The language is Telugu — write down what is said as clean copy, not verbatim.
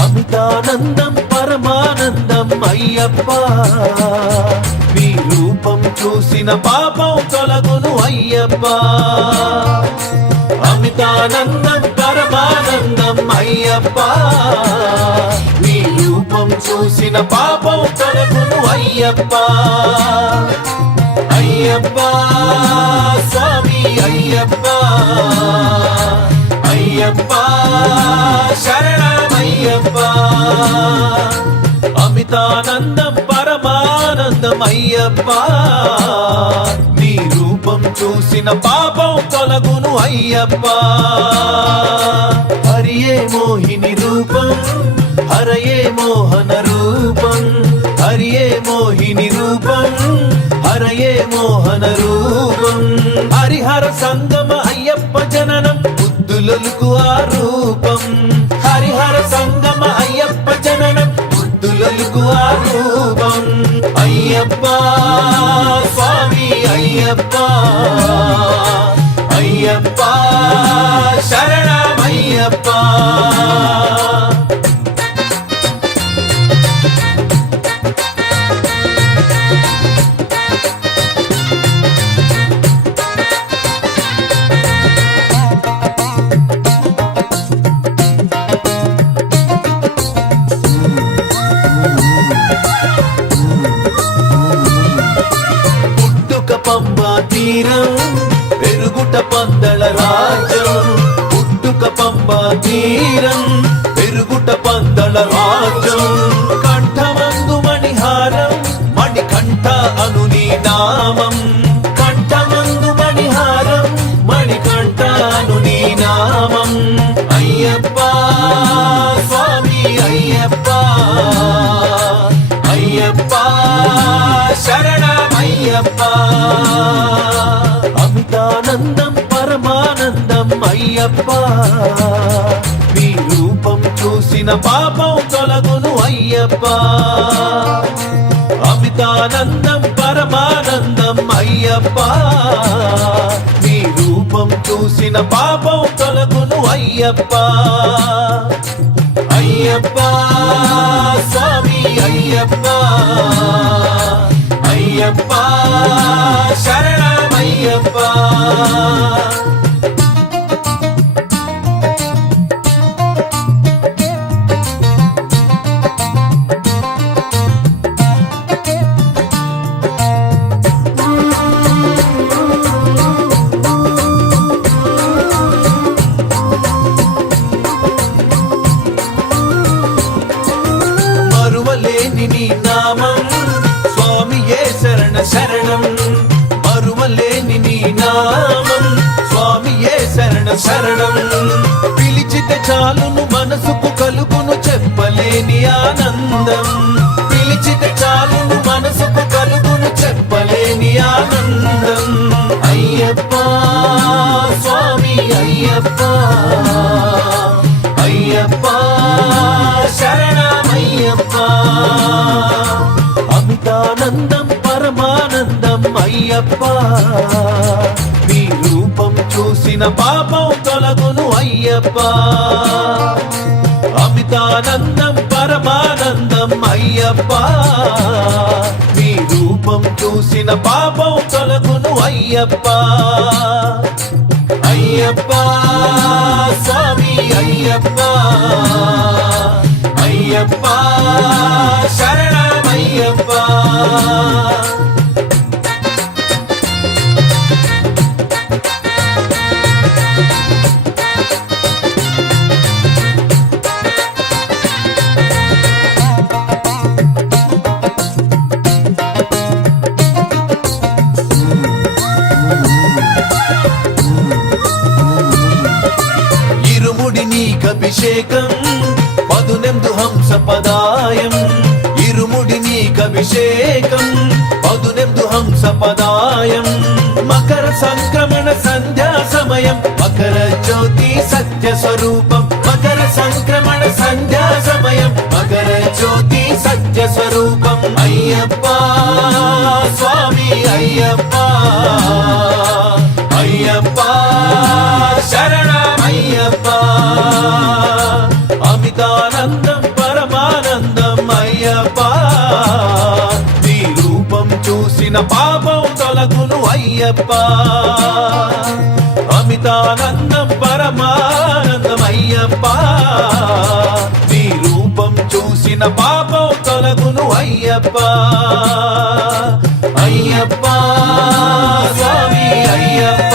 అమితానందం పరమానందం అయ్యప్ప, నీ రూపం చూసిన పాపం తొలగును అయ్యప్ప. అమితానందం పరమానందం అయ్యప్ప, నీ రూపం చూసిన పాపం తొలగును అయ్యప్ప. అయ్యప్ప స్వామి అయ్యప్ప, అయ్యప్ప శరణమయ్యప్ప. అమితానందం పరమానందం అయ్యప్ప, నీ రూపం చూసిన పాపం తొలగును అయ్యప్ప. హరియే మోహిని రూపం, హరయే మోహన రూపం. హరియే మోహిని రూపం, హరయే మోహన రూపం. హరిహర సంగమ అయ్యప్ప జననం బుద్ధులొలుకు ఆ రూపం. హరిహర సంగమ అయ్యప్ప జననం బుద్ధులొలుకు ఆ రూపం. అయ్యప్ప స్వామి అయ్యప్ప, అయ్యప్ప శరణమయ్యప్ప. పంబా తీరం పెరుగుట పందల రాజ్యం. పుట్టుక పంబా తీరం పెరుగుట పందల రాజ్యం. కంఠమందు మణిహారం మణికంఠ అను నీ నామం. కంఠమందు మణిహారం మణికంఠ అను నీ నామం. అయ్యప్ప స్వామి అయ్యప్ప, అయ్యప్ప శరణమయ్యప్ప. అమితానందం పరమానందం అయ్యప్ప, నీ రూపం చూసిన పాపం తొలగును అయ్యప్ప. అమితానందం పరమానందం అయ్యప్ప, నీ రూపం చూసిన పాపం తొలగును అయ్యప్ప. అయ్యప్ప స్వామి అయ్యప్ప, అయ్యప్ప శరణమయ్యప్ప. మరువలేని నీ నామం స్వామియే శరణ శరణం. మరువలేని నీ నామం స్వామియే శరణ శరణం. పిలిచితే చాలును మనసుకు కలుగును చెప్పలేని ఆనందం. పిలిచితే చాలును మనసుకు కలుగును చెప్పలేని ఆనందం. అయ్యప్ప స్వామి అయ్యప్ప, అయ్యప్ప శరణమయ్యప్ప. అమితానందం పరమానందం అయ్యప్ప, నీ రూపం చూసిన పాపం తొలగును అయ్యప్ప. అమితానందం పరమానందం అయ్యప్ప, నీ రూపం చూసిన పాపం తొలగును అయ్యప్ప. అయ్యప్ప స్వామి అయ్యప్ప, అయ్యప్ప శరణమయ్యప్ప. అభిషేకం పదునెందు హంస పదాయం ఇరుముడి నీకభిషేకం పదునెందు హంస పదాయం మకర సంక్రమణ సంధ్యా సమయం మకర జ్యోతి సత్య స్వరూపం మకర సంక్రమణ సంధ్యా సమయం మకర జ్యోతి సత్య స్వరూపం అయ్యప్ప స్వామి అయ్యప్ప అయ్యప్ప శరణమయ్యప్ప అమితానందం పరమానందం అయ్యప్ప నీ రూపం చూసిన పాపం తొలగును అయ్యప్ప అమితానందం పరమానందం అయ్యప్ప నీ రూపం చూసిన పాపం తొలగును అయ్యప్ప అయ్యప్ప స్వామి అయ్యప్ప